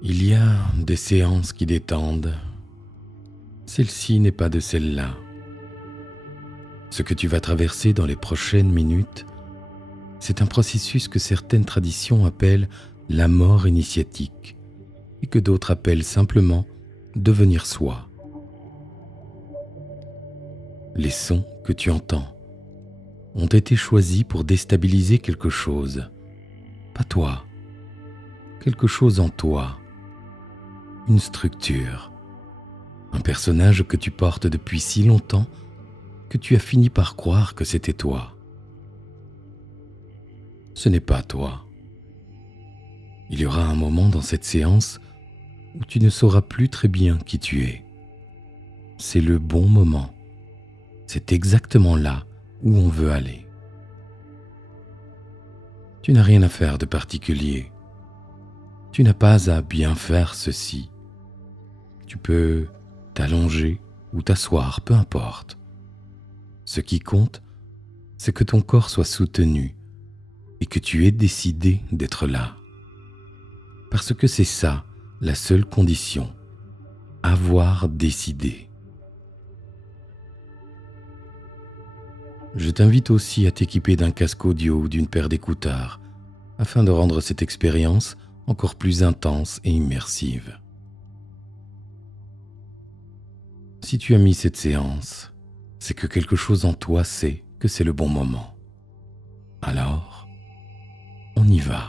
Il y a des séances qui détendent. Celle-ci n'est pas de celles-là. Ce que tu vas traverser dans les prochaines minutes, c'est un processus que certaines traditions appellent la mort initiatique et que d'autres appellent simplement devenir soi. Les sons que tu entends ont été choisis pour déstabiliser quelque chose, pas toi, quelque chose en toi, une structure, un personnage que tu portes depuis si longtemps que tu as fini par croire que c'était toi. Ce n'est pas toi. Il y aura un moment dans cette séance où tu ne sauras plus très bien qui tu es. C'est le bon moment. C'est exactement là où on veut aller. Tu n'as rien à faire de particulier. Tu n'as pas à bien faire ceci. Tu peux t'allonger ou t'asseoir, peu importe. Ce qui compte, c'est que ton corps soit soutenu et que tu aies décidé d'être là. Parce que c'est ça, la seule condition, avoir décidé. Je t'invite aussi à t'équiper d'un casque audio ou d'une paire d'écouteurs afin de rendre cette expérience encore plus intense et immersive. Si tu as mis cette séance, c'est que quelque chose en toi sait que c'est le bon moment. Alors, on y va.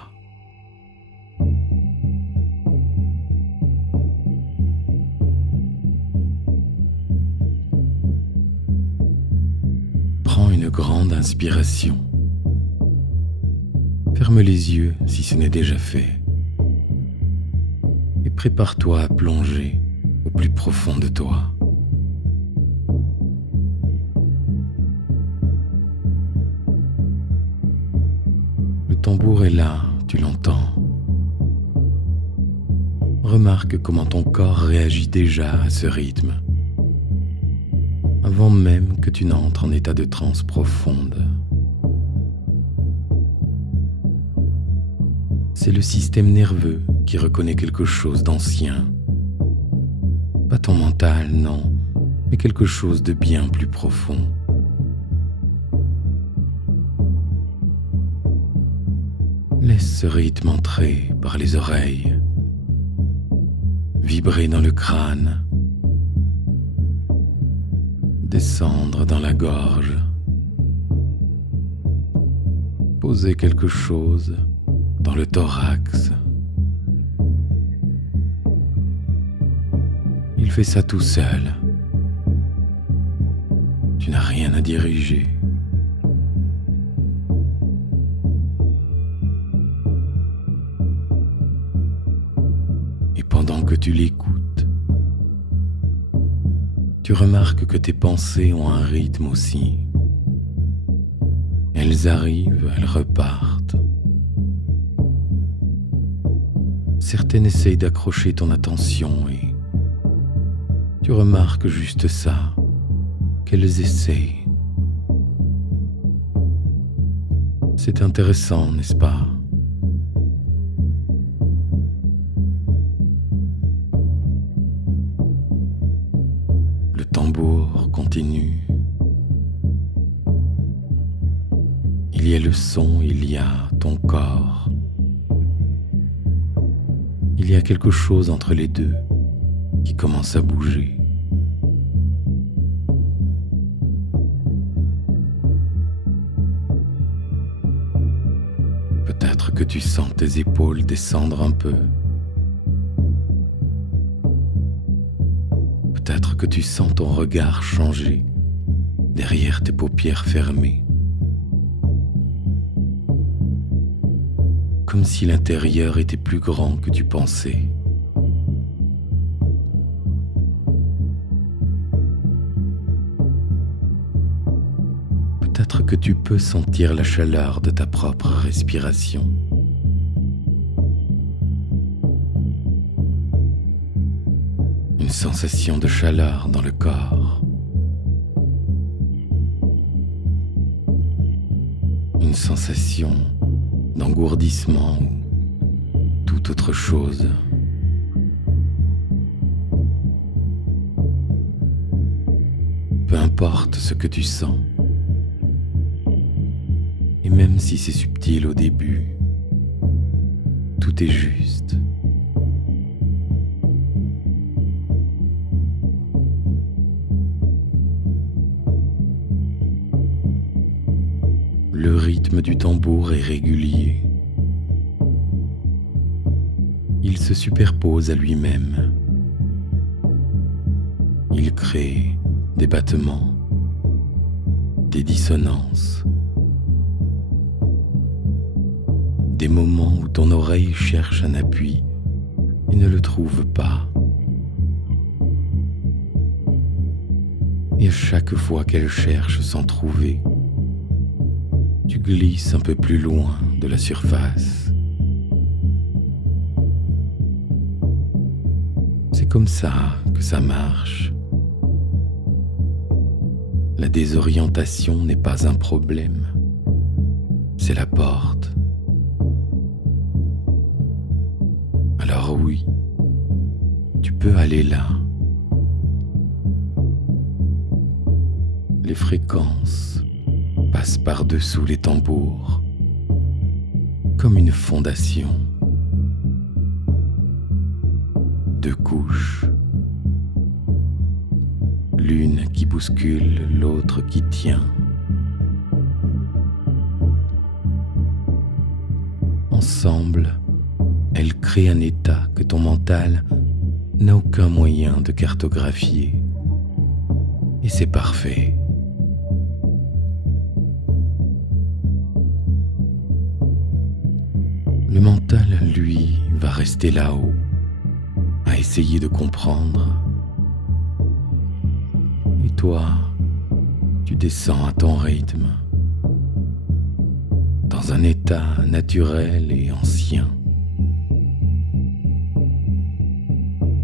Prends une grande inspiration. Ferme les yeux si ce n'est déjà fait. Et prépare-toi à plonger au plus profond de toi. Le tambour est là, tu l'entends. Remarque comment ton corps réagit déjà à ce rythme, avant même que tu n'entres en état de transe profonde. C'est le système nerveux qui reconnaît quelque chose d'ancien. Pas ton mental, non, mais quelque chose de bien plus profond. Laisse ce rythme entrer par les oreilles, vibrer dans le crâne, descendre dans la gorge, poser quelque chose dans le thorax. Il fait ça tout seul. Tu n'as rien à diriger. Et pendant que tu l'écoutes, tu remarques que tes pensées ont un rythme aussi. Elles arrivent, elles repartent. Certaines essayent d'accrocher ton attention et tu remarques juste ça, qu'elles essayent. C'est intéressant, n'est-ce pas ? Le tambour continue. Il y a le son, il y a ton corps. Il y a quelque chose entre les deux qui commence à bouger. Peut-être que tu sens tes épaules descendre un peu. Peut-être que tu sens ton regard changer derrière tes paupières fermées. Comme si l'intérieur était plus grand que tu pensais. Peut-être que tu peux sentir la chaleur de ta propre respiration. Une sensation de chaleur dans le corps. Une sensation d'engourdissement ou toute autre chose. importe ce que tu sens. Et même si c'est subtil au début, tout est juste. Le rythme du tambour est régulier. Il se superpose à lui-même. Il crée des battements, des dissonances, des moments où ton oreille cherche un appui et ne le trouve pas. Et à chaque fois qu'elle cherche sans trouver, tu glisses un peu plus loin de la surface. C'est comme ça que ça marche. La désorientation n'est pas un problème, c'est la porte. Alors oui, tu peux aller là. Les fréquences passent par-dessous les tambours, comme une fondation. 2 couches, l'une qui bouscule, l'autre qui tient. Ensemble, elles créent un état que ton mental n'a aucun moyen de cartographier. Et c'est parfait. Le mental, lui, va rester là-haut, à essayer de comprendre. Et toi, tu descends à ton rythme, dans un état naturel et ancien.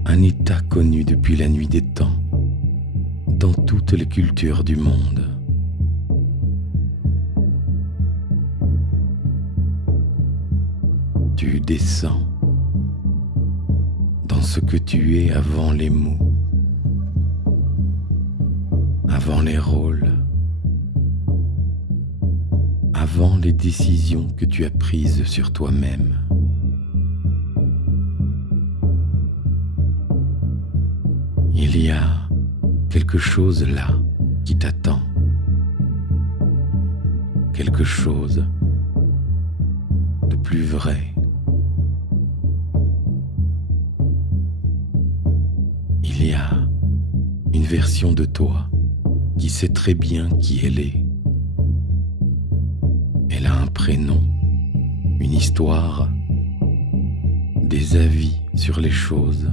Un état connu depuis la nuit des temps, dans toutes les cultures du monde. Tu descends dans ce que tu es avant les mots, avant les rôles, avant les décisions que tu as prises sur toi-même. Il y a quelque chose là qui t'attend, quelque chose de plus vrai. Il y a une version de toi qui sait très bien qui elle est. Elle a un prénom, une histoire, des avis sur les choses.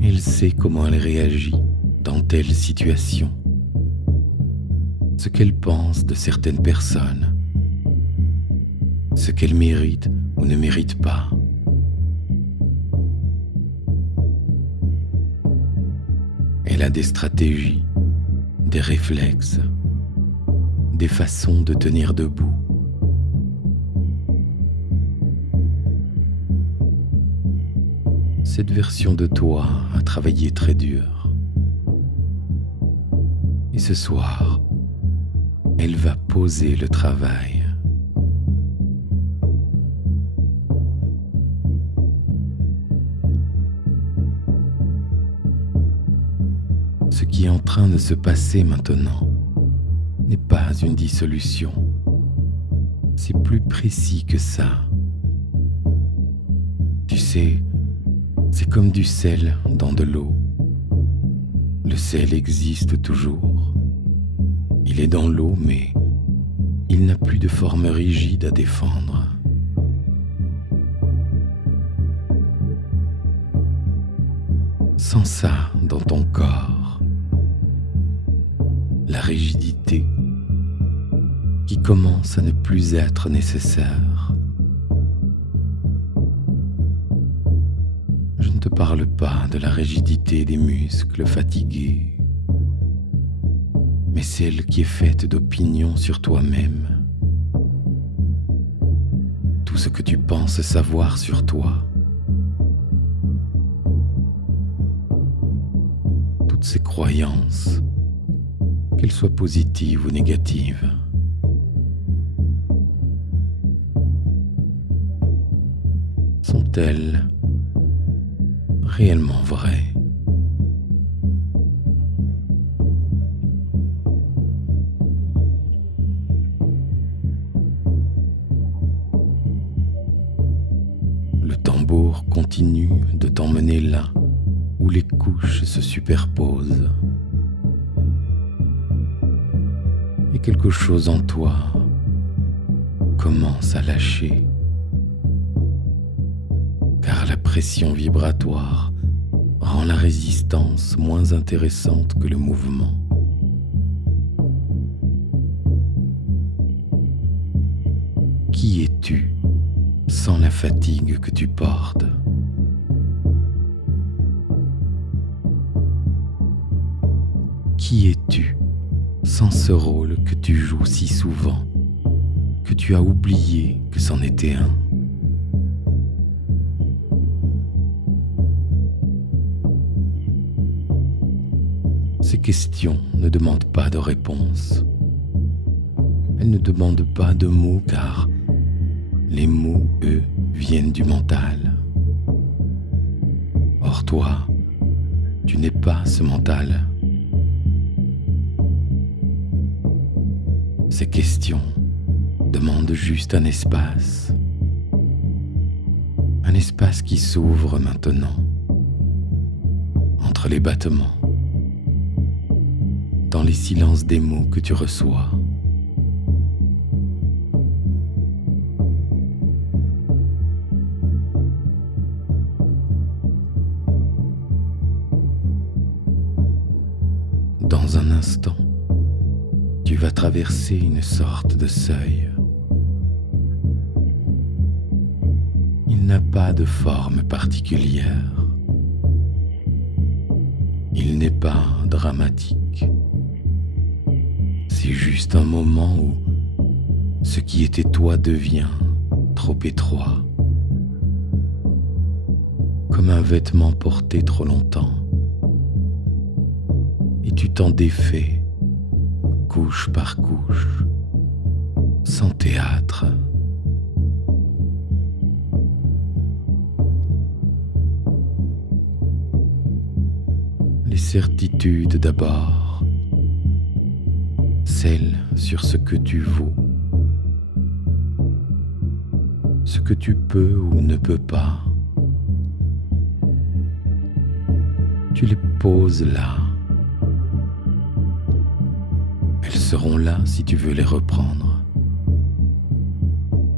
Elle sait comment elle réagit dans telle situation, ce qu'elle pense de certaines personnes, ce qu'elle mérite ou ne mérite pas. Elle a des stratégies, des réflexes, des façons de tenir debout. Cette version de toi a travaillé très dur. Et ce soir, elle va poser le travail. Ce qui est en train de se passer maintenant n'est pas une dissolution. C'est plus précis que ça. Tu sais, c'est comme du sel dans de l'eau. Le sel existe toujours. Il est dans l'eau, mais il n'a plus de forme rigide à défendre. Sens ça dans ton corps. La rigidité qui commence à ne plus être nécessaire. Je ne te parle pas de la rigidité des muscles fatigués, mais celle qui est faite d'opinions sur toi-même. Tout ce que tu penses savoir sur toi. ces croyances, qu'elles soient positives ou négatives. Sont-elles réellement vraies? Le tambour continue de t'emmener là où les couches se superposent. Et quelque chose en toi commence à lâcher, car la pression vibratoire rend la résistance moins intéressante que le mouvement. Qui es-tu sans la fatigue que tu portes? Qui es-tu sans ce rôle que tu joues si souvent, que tu as oublié que c'en était un? Ces questions ne demandent pas de réponse. Elles ne demandent pas de mots car les mots, eux, viennent du mental. Or toi, tu n'es pas ce mental. Ces questions demandent juste un espace qui s'ouvre maintenant, entre les battements, dans les silences des mots que tu reçois. Dans un instant, tu vas traverser une sorte de seuil. Il n'a pas de forme particulière. Il n'est pas dramatique. C'est juste un moment où ce qui était toi devient trop étroit, comme un vêtement porté trop longtemps. Et tu t'en défais, couche par couche, sans théâtre. Les certitudes d'abord, celles sur ce que tu vaux, ce que tu peux ou ne peux pas. Tu les poses là. Elles seront là si tu veux les reprendre.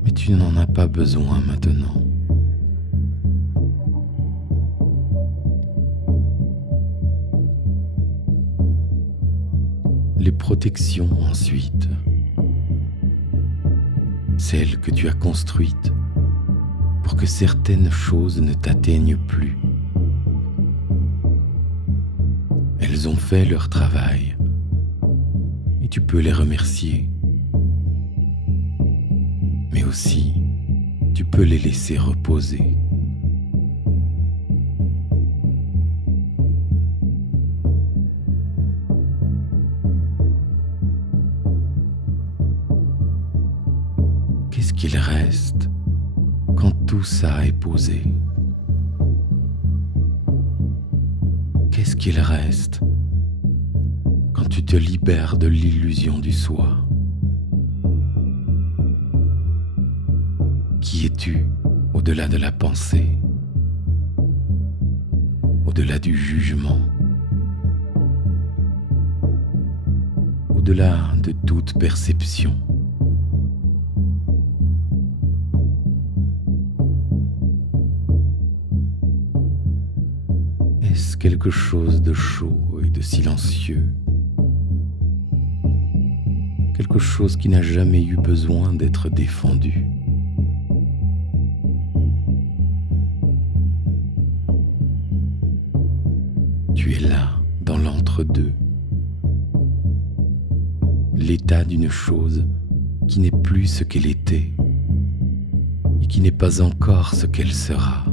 Mais tu n'en as pas besoin maintenant. Les protections ensuite, celles que tu as construites pour que certaines choses ne t'atteignent plus. Elles ont fait leur travail et tu peux les remercier. Mais aussi, tu peux les laisser reposer. Qu'est-ce qu'il reste quand tout ça est posé? Qu'est-ce qu'il reste quand tu te libères de l'illusion du soi? Qui es-tu au-delà de la pensée, au-delà du jugement, au-delà de toute perception? Est-ce quelque chose de chaud et de silencieux? Quelque chose qui n'a jamais eu besoin d'être défendu? Tu es là, dans l'entre-deux, l'état d'une chose qui n'est plus ce qu'elle était et qui n'est pas encore ce qu'elle sera.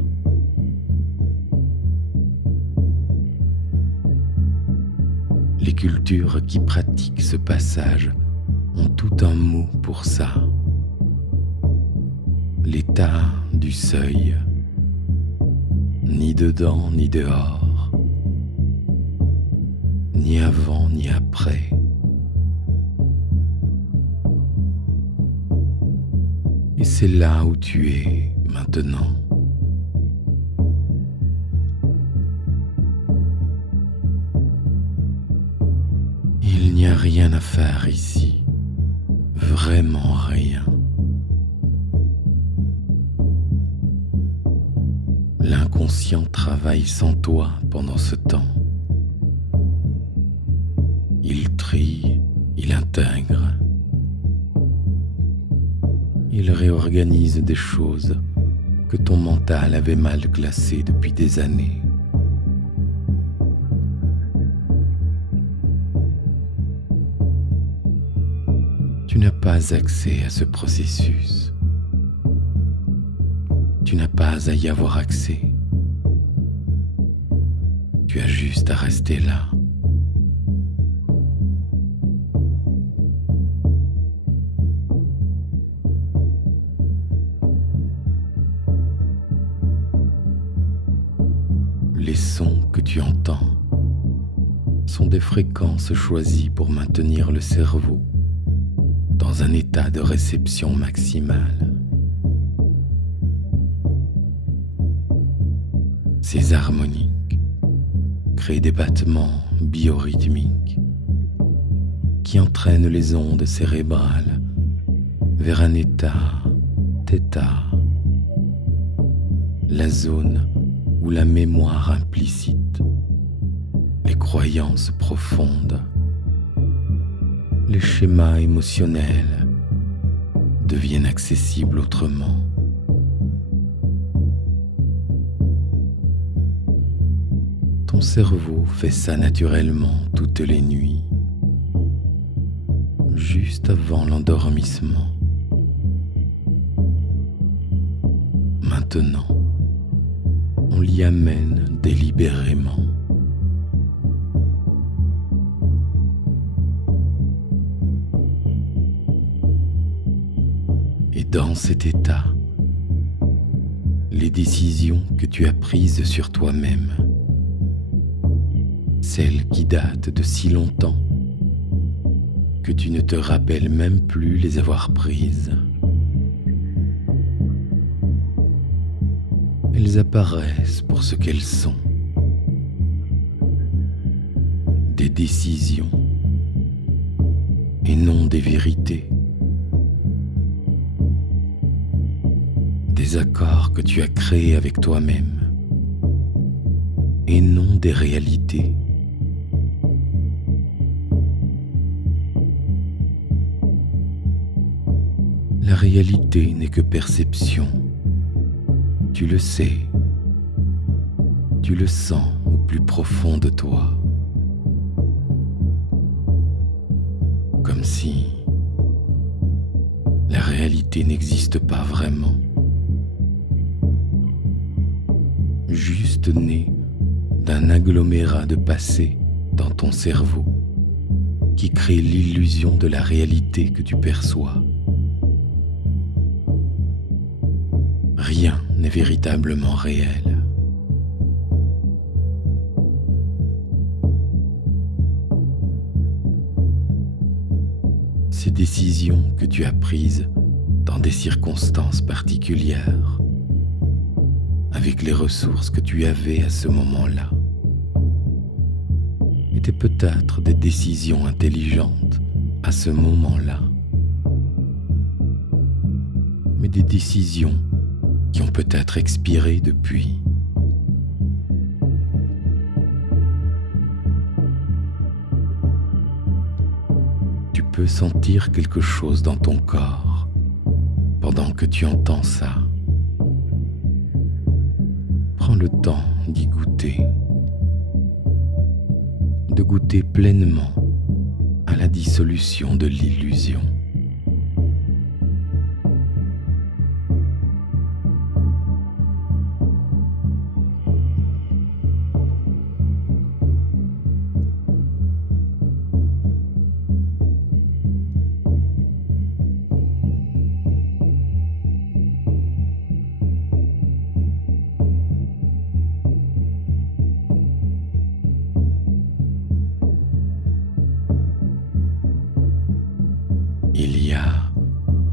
cultures qui pratiquent ce passage ont tout un mot pour ça. L'état du seuil, ni dedans ni dehors, ni avant ni après. Et c'est là où tu es maintenant. Il n'y a rien à faire ici, vraiment rien. L'inconscient travaille sans toi pendant ce temps. Il trie, il intègre. Il réorganise des choses que ton mental avait mal classées depuis des années. Tu n'as pas accès à ce processus. Tu n'as pas à y avoir accès. Tu as juste à rester là. Les sons que tu entends sont des fréquences choisies pour maintenir le cerveau dans un état de réception maximale. Ces harmoniques créent des battements biorhythmiques qui entraînent les ondes cérébrales vers un état θ, la zone où la mémoire implicite, les croyances profondes, les schémas émotionnels deviennent accessibles autrement. Ton cerveau fait ça naturellement toutes les nuits, juste avant l'endormissement. Maintenant, on l'y amène délibérément. Et dans cet état, les décisions que tu as prises sur toi-même, celles qui datent de si longtemps que tu ne te rappelles même plus les avoir prises, elles apparaissent pour ce qu'elles sont. Des décisions et non des vérités. Des accords que tu as créés avec toi-même et non des réalités. La réalité n'est que perception. Tu le sais, tu le sens au plus profond de toi. Comme si la réalité n'existe pas vraiment. Juste née d'un agglomérat de passé dans ton cerveau qui crée l'illusion de la réalité que tu perçois. Rien n'est véritablement réel. Ces décisions que tu as prises dans des circonstances particulières, avec les ressources que tu avais à ce moment-là, étaient peut-être des décisions intelligentes à ce moment-là, mais des décisions qui ont peut-être expiré depuis. Tu peux sentir quelque chose dans ton corps pendant que tu entends ça. Prends le temps d'y goûter, de goûter pleinement à la dissolution de l'illusion. Il y a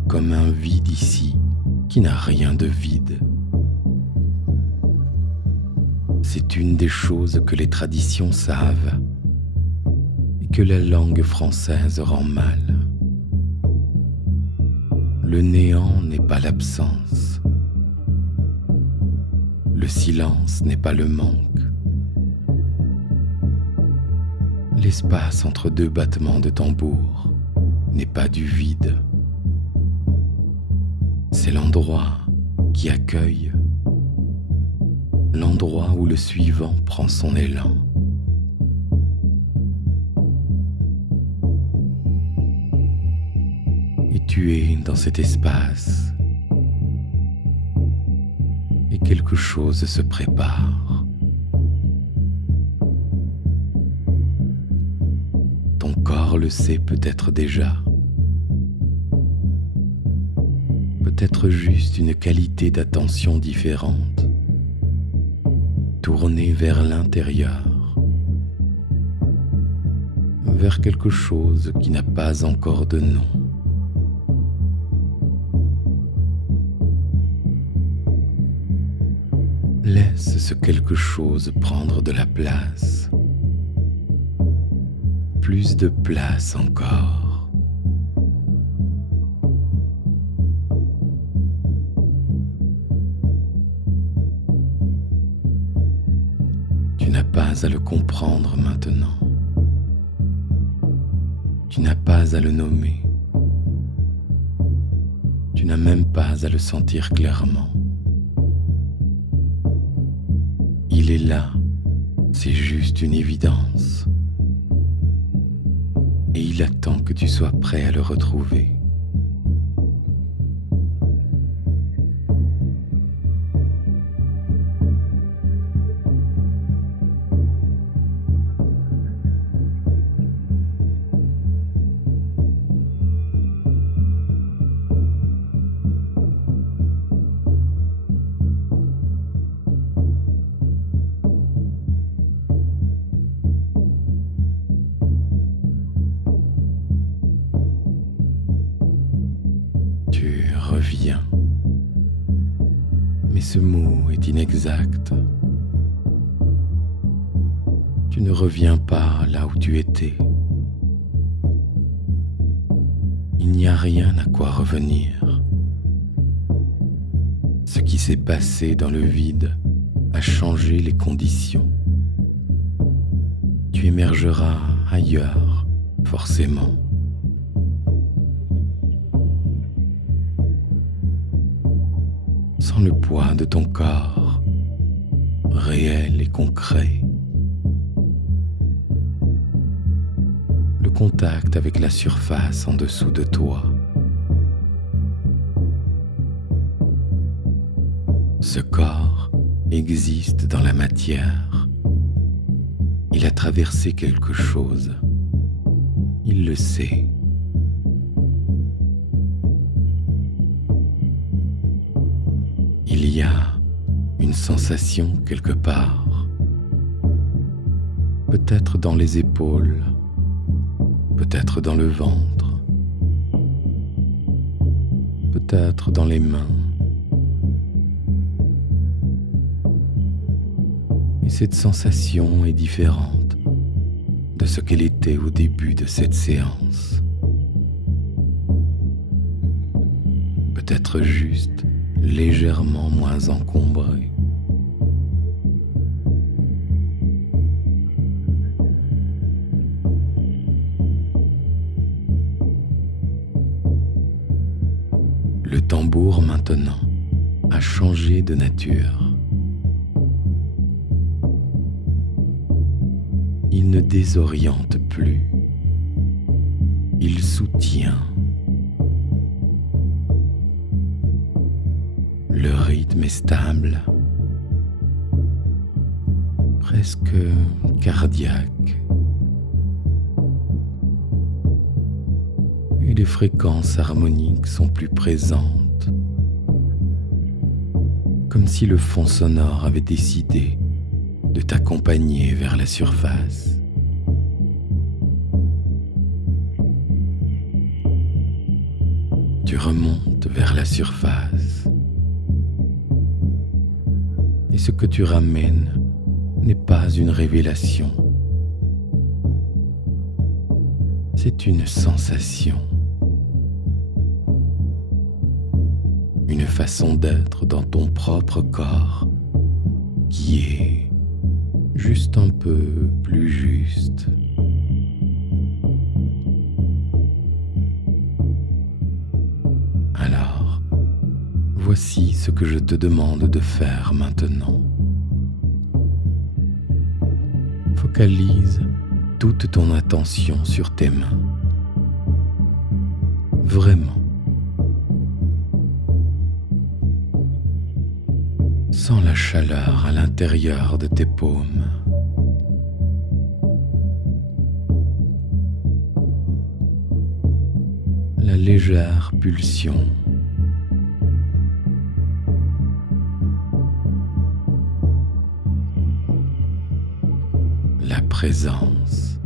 comme un vide ici qui n'a rien de vide. C'est une des choses que les traditions savent et que la langue française rend mal. Le néant n'est pas l'absence. Le silence n'est pas le manque. L'espace entre deux battements de tambour n'est pas du vide. C'est l'endroit qui accueille, l'endroit où le suivant prend son élan. Et tu es dans cet espace, et quelque chose se prépare. Ton corps le sait peut-être déjà. Peut-être juste une qualité d'attention différente, tournée vers l'intérieur, vers quelque chose qui n'a pas encore de nom. Laisse ce quelque chose prendre de la place, plus de place encore. Tu n'as pas à le comprendre maintenant. Tu n'as pas à le nommer. Tu n'as même pas à le sentir clairement. Il est là, c'est juste une évidence. Et il attend que tu sois prêt à le retrouver. Tu reviens. Mais ce mot est inexact. Tu ne reviens pas là où tu étais. Il n'y a rien à quoi revenir. Ce qui s'est passé dans le vide a changé les conditions. Tu émergeras ailleurs, forcément. Sans le poids de ton corps, réel et concret. Le contact avec la surface en dessous de toi. Ce corps existe dans la matière. Il a traversé quelque chose. Il le sait. Il y a une sensation quelque part, peut-être dans les épaules, peut-être dans le ventre, peut-être dans les mains. Et cette sensation est différente de ce qu'elle était au début de cette séance. Peut-être juste légèrement moins encombré. Le tambour maintenant a changé de nature. Il ne désoriente plus. Il soutient. Le rythme est stable, presque cardiaque. Et les fréquences harmoniques sont plus présentes, comme si le fond sonore avait décidé de t'accompagner vers la surface. Tu remontes vers la surface. Et ce que tu ramènes n'est pas une révélation. C'est une sensation. Une façon d'être dans ton propre corps qui est juste un peu plus juste. Alors, voici ce que je te demande de faire maintenant. Focalise toute ton attention sur tes mains. Vraiment. Sens la chaleur à l'intérieur de tes paumes. La légère pulsion. La présence.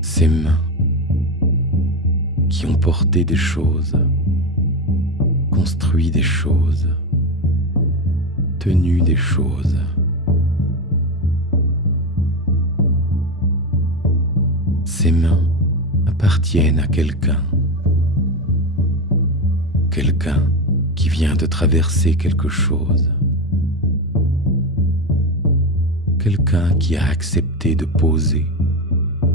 Ces mains qui ont porté des choses, construit des choses, tenu des choses. Ces mains appartiennent à quelqu'un. Quelqu'un qui vient de traverser quelque chose. Quelqu'un qui a accepté de poser,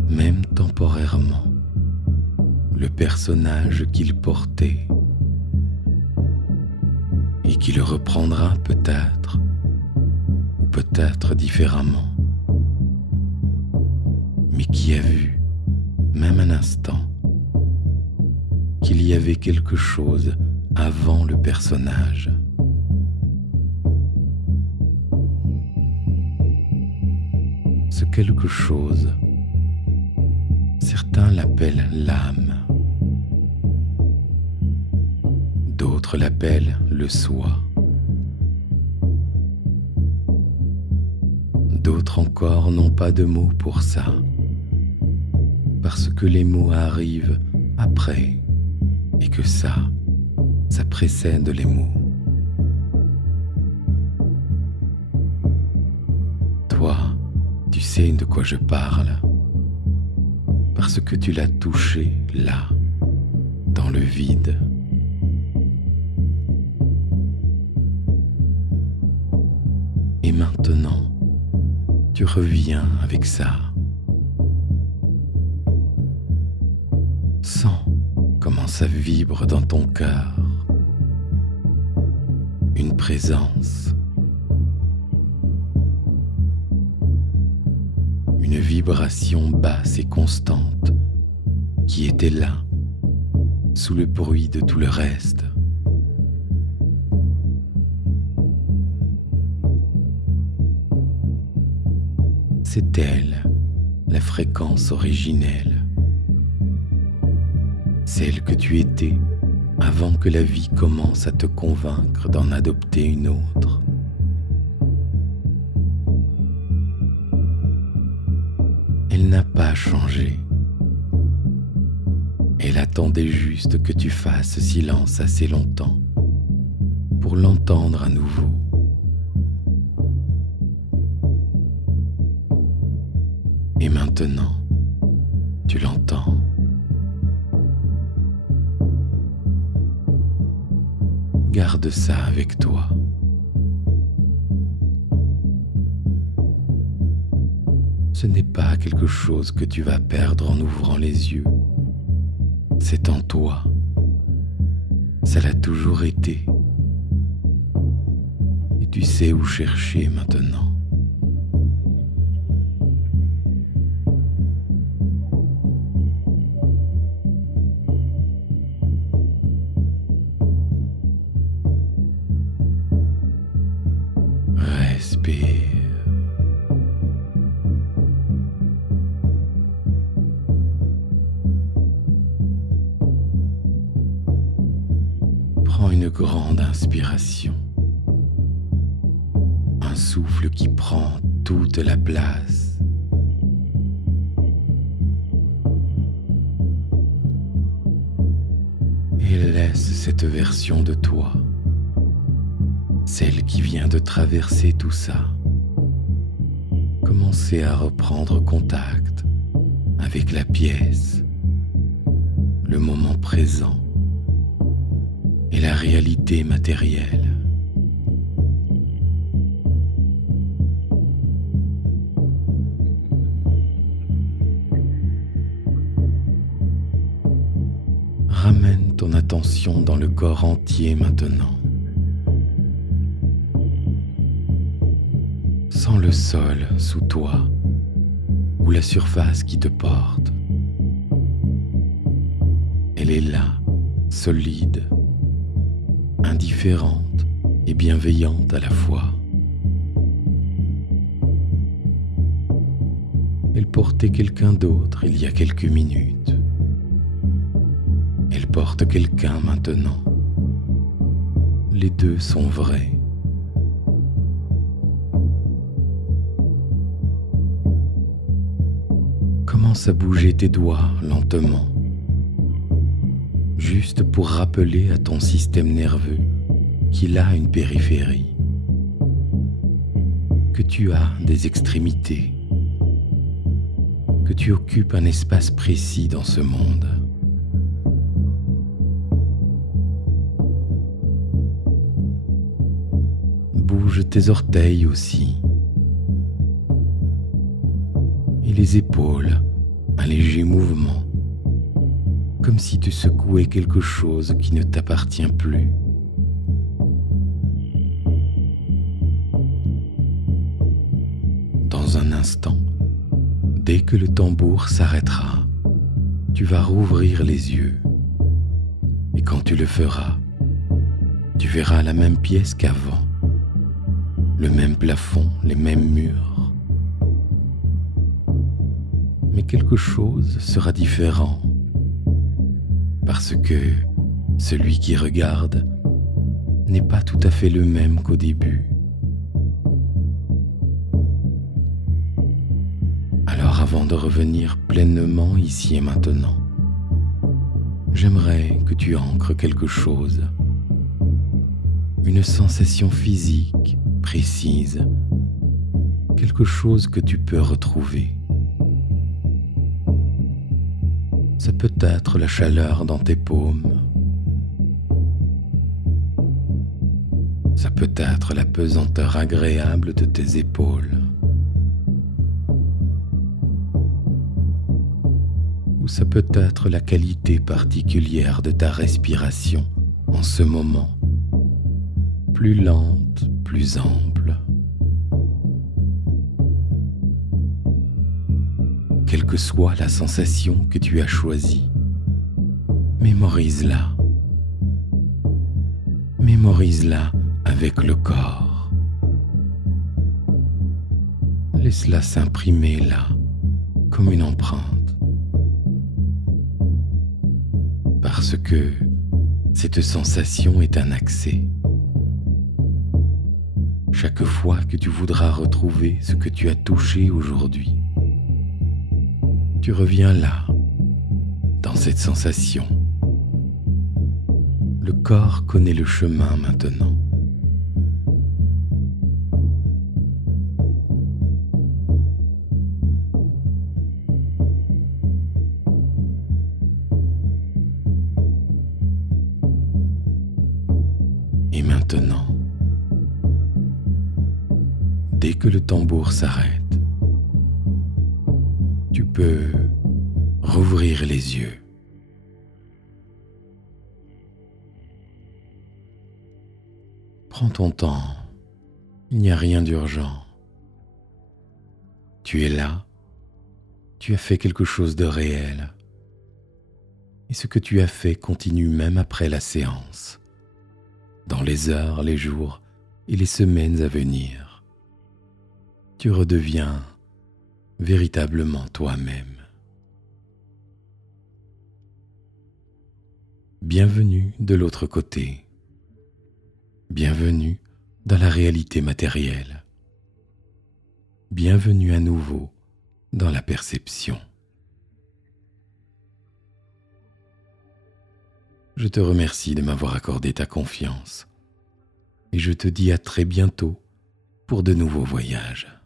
même temporairement, le personnage qu'il portait et qui le reprendra peut-être ou peut-être différemment, mais qui a vu, même un instant, qu'il y avait quelque chose avant le personnage. Ce quelque chose, certains l'appellent l'âme, d'autres l'appellent le soi, d'autres encore n'ont pas de mots pour ça, parce que les mots arrivent après et que ça précède les mots. Toi, tu sais de quoi je parle, parce que tu l'as touché là, dans le vide. Et maintenant, tu reviens avec ça. Sens comment ça vibre dans ton cœur. Une présence. Une vibration basse et constante qui était là, sous le bruit de tout le reste. C'est elle, la fréquence originelle. Celle que tu étais avant que la vie commence à te convaincre d'en adopter une autre. Elle n'a pas changé. Elle attendait juste que tu fasses silence assez longtemps pour l'entendre à nouveau. Et maintenant, tu l'entends. Garde ça avec toi. Ce n'est pas quelque chose que tu vas perdre en ouvrant les yeux. C'est en toi. Ça l'a toujours été. Et tu sais où chercher maintenant. Respire. Prends une grande inspiration. Un souffle qui prend toute la place. Et laisse cette version de toi, celle qui vient de traverser tout ça, commencer à reprendre contact avec la pièce, le moment présent et la réalité matérielle. Ramène ton attention dans le corps entier maintenant. Sens le sol sous toi ou la surface qui te porte. Elle est là, solide, indifférente et bienveillante à la fois. Elle portait quelqu'un d'autre il y a quelques minutes. Elle porte quelqu'un maintenant. Les deux sont vrais. Commence à bouger tes doigts lentement, juste pour rappeler à ton système nerveux qu'il a une périphérie, que tu as des extrémités, que tu occupes un espace précis dans ce monde. Bouge tes orteils aussi, et les épaules, un léger mouvement, comme si tu secouais quelque chose qui ne t'appartient plus. Dans un instant, dès que le tambour s'arrêtera, tu vas rouvrir les yeux. Et quand tu le feras, tu verras la même pièce qu'avant, le même plafond, les mêmes murs. Mais quelque chose sera différent, parce que celui qui regarde n'est pas tout à fait le même qu'au début. Alors avant de revenir pleinement ici et maintenant, j'aimerais que tu ancres quelque chose, une sensation physique précise, quelque chose que tu peux retrouver. Ça peut être la chaleur dans tes paumes. Ça peut être la pesanteur agréable de tes épaules. Ou ça peut être la qualité particulière de ta respiration en ce moment, plus lente, plus ample. Quelle que soit la sensation que tu as choisie, mémorise-la. Mémorise-la avec le corps. Laisse-la s'imprimer là, comme une empreinte. Parce que cette sensation est un accès. Chaque fois que tu voudras retrouver ce que tu as touché aujourd'hui, tu reviens là, dans cette sensation. Le corps connaît le chemin maintenant. Et maintenant, dès que le tambour s'arrête, tu peux rouvrir les yeux. Prends ton temps, il n'y a rien d'urgent. Tu es là, tu as fait quelque chose de réel. Et ce que tu as fait continue même après la séance, dans les heures, les jours et les semaines à venir. Tu redeviens véritablement toi-même. Bienvenue de l'autre côté. Bienvenue dans la réalité matérielle. bienvenue à nouveau dans la perception. Je te remercie de m'avoir accordé ta confiance et je te dis à très bientôt pour de nouveaux voyages.